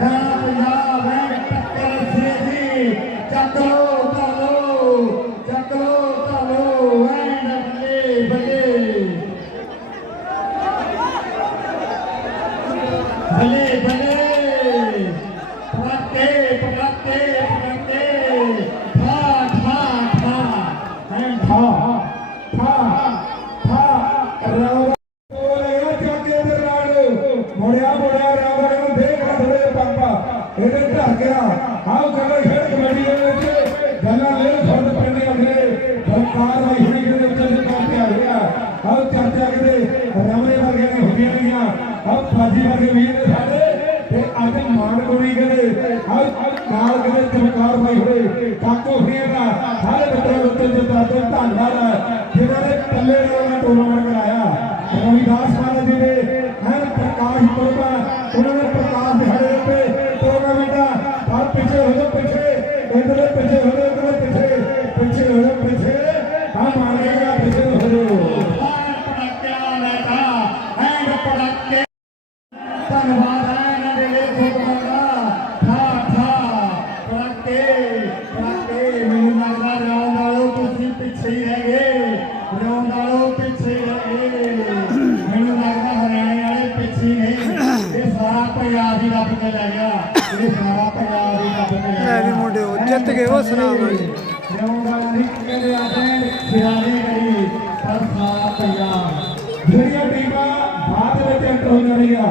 ਪੰਜਾਬ ਹੈ ਟੱਕਰ ਸੇ ਜੀ ਚੱਕ ਲੋ ਤਾਲੋ ਚੱਕ ਲੋ ਤਾਲੋ ਐਂਡ ਬੱਲੇ ਬੱਲੇ ਬੱਲੇ ਬੱਲੇ ਪਟਾਕੇ ਪਟਾਕੇ ਪਟਾਕੇ ਠਾ ਠਾ ਠਾ ਐਂਡ ਠਾ ਠਾ ਠਾ ਰੋ ਬੋਲੇਗਾ ਚੱਕੇ ਦੇ ਨਾਲ ਮੁੜਿਆ ਮੁੜਿਆ ਰਾਵਣ ਇਹਦੇ ਢਾ ਗਿਆ ਆਓ ਕਦੇ ਖੇਡ ਕਬੱਡੀ ਦੇ ਵਿੱਚ। ਗੱਲਾਂ ਲੈ ਫਰਦ ਪੈਣੇ ਅਗਲੇ। ਸਰਕਾਰ ਵਾਈ ਹੁਣੀ ਕਿਤੇ ਉੱਤੇ ਦੁਕਾਨ ਤੇ ਆ ਗਿਆ ਆਓ ਚਰਚਾ ਕਿਤੇ ਰਮਣੇ ਵਰਗੇ ਨੇ ਹੁੰਦੀਆਂ ਰਹੀਆਂ। ਆਓ ਫਾਜੀ ਵਰਗੇ ਵੀਰ ਨੇ ਸਾਡੇ। ਤੇ ਅੱਜ ਮਾਨ ਕੋਣੀ ਕਦੇ ਆਓ ਨਾਲ ਕਿਤੇ ਚਮਕਾਰ ਵਾਈ ਹੋਏ। ਕਾਕੋ ਇਧਰਲੇ ਪਿੱਛੇ ਹੋ ਜਾਓ ਇਧਰਲੇ ਪਿੱਛੇ। ਪਿੱਛੇ ਹੋ ਜਾਓ ਲੈ ਗਿਆ ਇਹ ਸਾਰਾ ਜਿੱਤ ਗਏ ਉਹ ਸੁਨਾਮ ਵਾਲੇ। ਜਿਹੜੀਆਂ ਟੀਮਾਂ ਬਾਅਦ ਵਿੱਚ ਐਂਟਰ ਹੋ ਜਾਣਗੀਆਂ